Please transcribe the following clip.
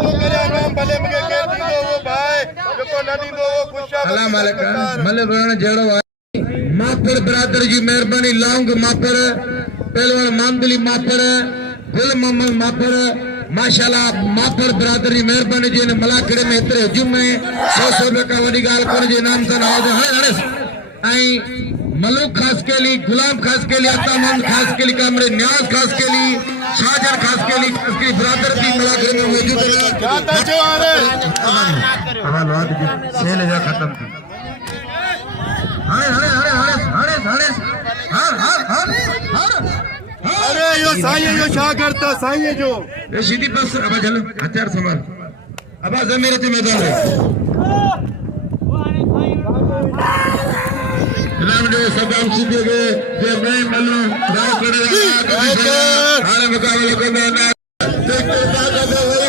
वो करे नाम भले मुझे कह दी दो वो भाई जो को न दी दो वो खुशा अल्लाह मालिक मले वरण जड़ो माफर ब्रादर जी मेहरबानी लौंग माफर पहलवान मामदली माफर गुल मोहम्मद माफर माशाल्लाह माफर ब्रादर जी मेहरबानी जी ने मलाकड़े में इतरे हुजूम में 100 रुपए का वडी गाल कोन जे नाम से नवाज है आई मलूक खास के लिए गुलाम खास के लिए अतामंद खास के लिए कामरे न्याज खास के लिए शाहजहां खास के लिए इसकी ब्रादर भी मलाकड़े में मौजूद है जाता जो आ रे हवाल वाद की सेल जा खत्म थी अरे यो साईं यो छा करता साईं जो ये सीधी बस अब चल हथियार संभाल अब जमीर ते मैदान है इनाम जो सदाम सीधे के जे नहीं मल्लू राव करेगा हाल मुकाबले को मैं देखते ताकत है वही